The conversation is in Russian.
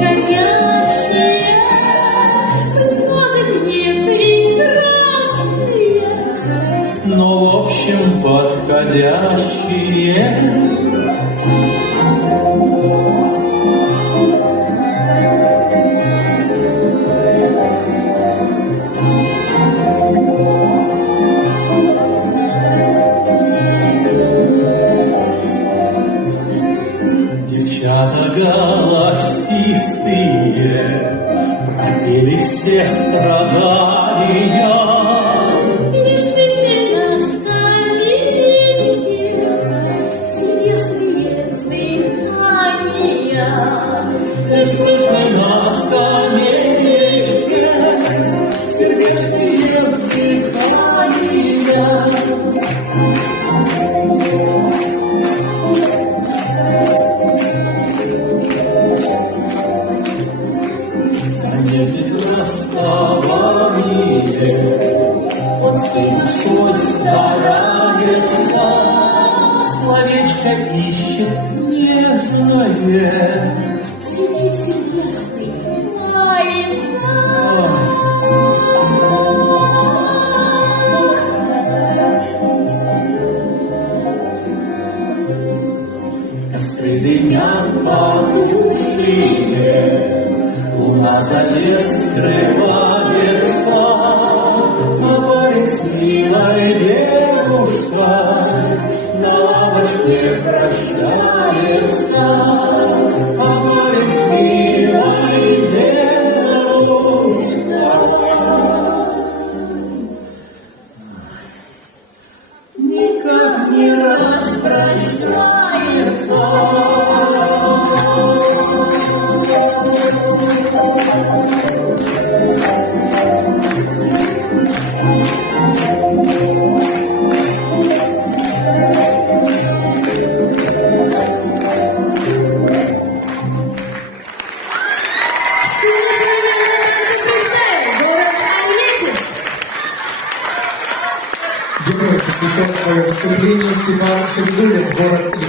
горящие, быть может, не прекрасные, но в общем подходящие. Девчата голосистые пропели все страдания. лишь слышны на скамеечке сердечные вздыхания, Лишь слышны на скамеечке сердечные вздыхания. Заметит расставание, он всей душой старается, словечко ищет нежное. сидит сердечный, мается. Костры дымят потухшие, луна за лес скрывается, а парень с милой девушкой на лавочке прощается. А парень с милой девушкой никак не распрощается. Студия современного танца Фристайл, город г.Альмнтьевск. Думаю, посвящает свое выступление Степан Сергеев, город